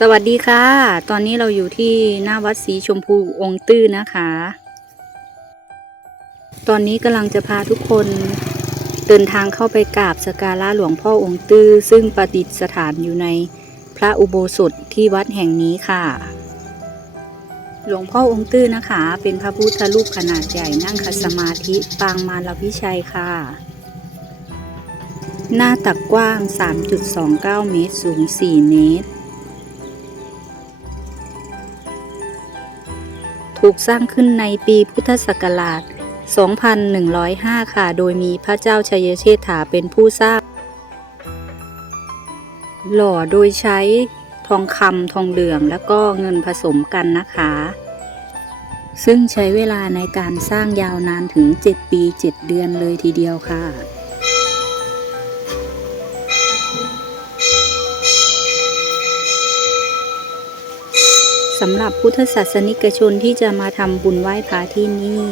สวัสดีค่ะ ตอนนี้เราอยู่ที่หน้าวัดสีชมพูองค์ตื้อนะคะ ตอนนี้กำลังจะพาทุกคนเดินทางเข้าไปกราบสการะหลวงพ่อองค์ตื้อ ซึ่งประดิษฐานอยู่ในพระอุโบสถที่วัดแห่งนี้ค่ะ หลวงพ่อองค์ตื้อนะคะ เป็นพระพุทธรูปขนาดใหญ่นั่งคัสมาธิปางมารวิชัยค่ะ หน้าตักกว้าง 3.29 เมตร สูง 4 เมตร ถูกสร้างขึ้นในปีพุทธศักราช 2105 ค่ะ โดยมีพระเจ้าชัยเชษฐาเป็นผู้สร้าง หล่อโดยใช้ทองคำทองเหลืองแล้วก็เงินผสมกันนะคะ ซึ่งใช้เวลาในการสร้างยาวนานถึง 7 ปี 7 เดือนเลยทีเดียวค่ะ สำหรับพุทธศาสนิกชนที่จะมาทำบุญไหว้พระที่นี่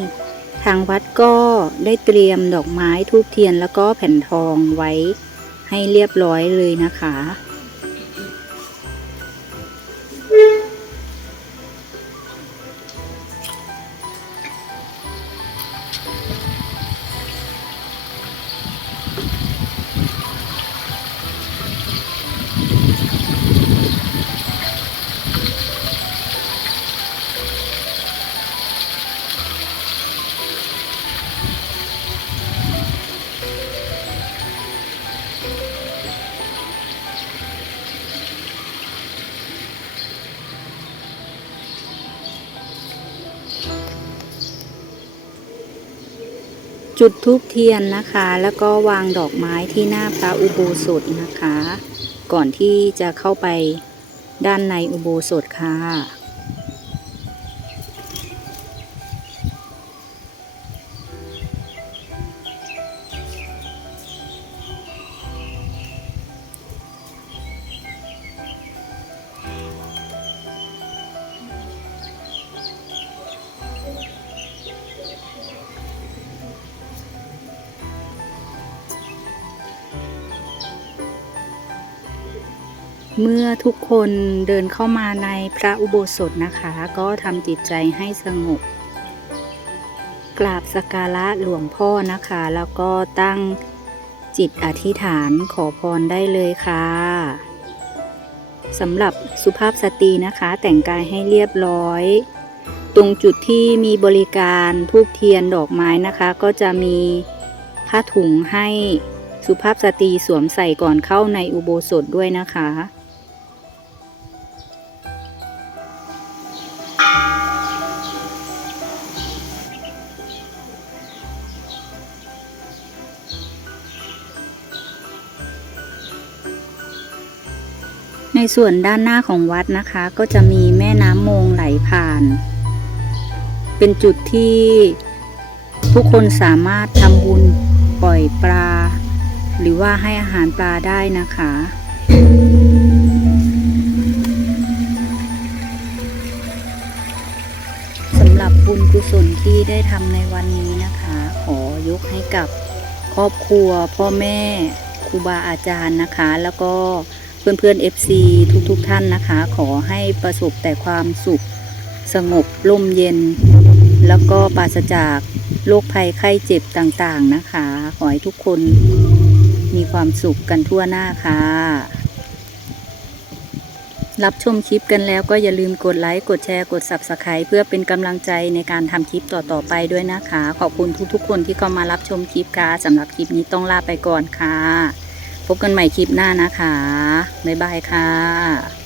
ทางวัดก็ได้เตรียมดอกไม้ทูบเทียนแล้วก็แผ่นทองไว้ให้เรียบร้อยเลยนะคะ จุดทูบเทียนนะคะ แล้วก็วางดอกไม้ที่หน้าพระอุโบสถนะคะ ก่อนที่จะเข้าไปด้านในอุโบสถค่ะ เมื่อทุกคนเดินเข้ามาในพระอุโบสถนะคะ ก็ทำจิตใจให้สงบ กราบสกการะหลวงพ่อนะคะ แล้วก็ตั้งจิตอธิษฐานขอพรได้เลยค่ะสำหรับสุภาพสตรีนะคะ แต่งกายให้เรียบร้อย ตรงจุดที่มีบริการทูบเทียนดอกไม้นะคะ ก็จะมีผ้าถุงให้สุภาพสตรีสวมใส่ก่อนเข้าในอุโบสถด้วยนะคะ ในส่วนด้านหน้าของวัดนะคะ ก็จะมีแม่น้ำโมงไหลผ่าน เป็นจุดที่ทุกคนสามารถทำบุญปล่อยปลา หรือว่าให้อาหารปลาได้นะคะ สำหรับบุญกุศลที่ได้ทำในวันนี้นะคะ ขอยกให้กับครอบครัว พ่อแม่ครูบาอาจารย์นะคะ แล้วก็ เพื่อนเพื่อนๆ FC ทุกๆทท่านนะคะ ขอให้ประสบแต่ความสุข สงบร่มเย็น แล้วก็ปราศจากโรคภัยไข้เจ็บต่างๆนะคะ ขอให้ทุกคนมีความสุขกันทั่วหน้าค่ะ รับชมคลิปกันแล้วก็อย่าลืมกดไลค์กดแชร์กด Subscribe เพื่อเป็นกำลังใจในการทำคลิปต่อๆไปด้วยนะคะ ขอบคุณทุกๆ คนที่เข้ามารับชมคลิปค่ะสำหรับคลิปนี้ต้องลาไปก่อนค่ะ พบกันใหม่คลิปหน้านะคะ บ๊ายบายค่ะ